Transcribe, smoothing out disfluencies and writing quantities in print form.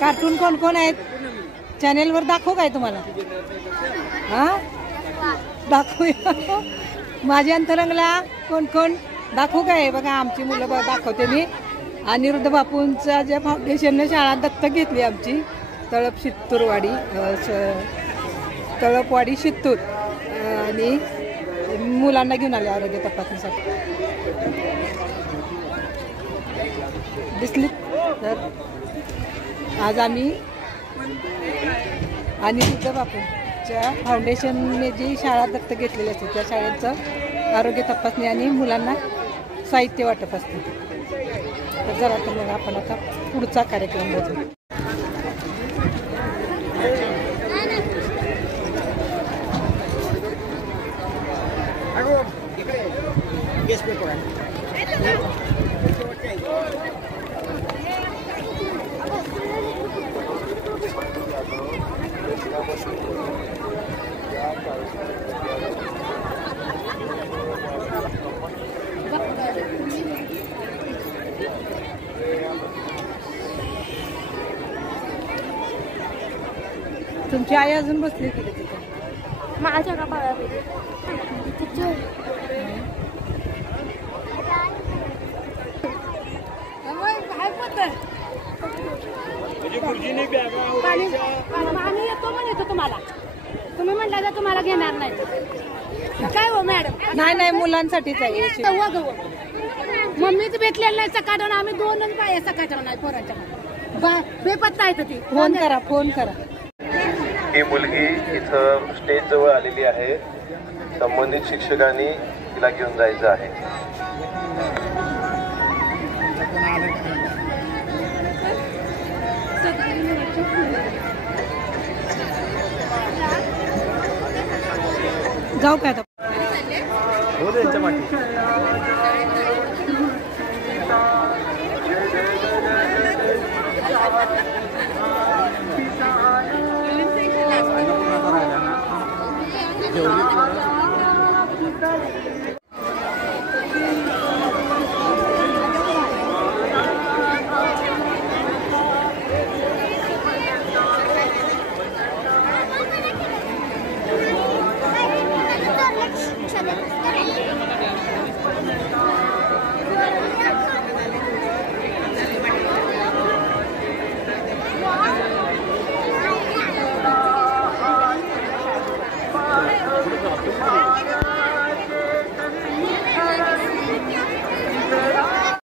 Cartoon कोण कोण आहेत चॅनेलवर दाखवू काय तुम्हाला? हा दाखवूया. माझ्या अंतरंगला कोण कोण दाखवू काय? बघा आमची मुलं दाखवते मी. अनिरुद्ध बापूंचा ज्या फाउंडेशनने शाळा दत्तक घेतली आमची तळपवाडी शित्तूर आणि मुलांना घेऊन आले आरोग्य तपासणीसाठी. दिसली तर आज आम्ही अनिरुद्ध बापूंच्या फाउंडेशनने जी शाळा दत्तक घेतलेली असते त्या शाळेचं आरोग्य तपासणी आणि मुलांना साहित्य वाटप असते. तर जरा तर मग आपण आता पुढचा कार्यक्रम बघू. तुमची आई अजून बसली की तिथे? माझ्या का बाळा आम्ही येतो म्हणतो तुम्हाला. तुम्ही म्हणला तुम्हाला घेणार नाही काय हो मॅडम? नाही मुलांसाठीच आहे. मम्मीच भेटलेलं नाही सकाळ. आम्ही 2 पाय सकाळच्या नाही पोराच्या बेपत्ता येत ती. फोन करा. ही मुलगी इथं स्टेज जवळ आलेली आहे. संबंधित शिक्षकांनी तिला घेऊन जायचं आहे. जाऊ काय आता?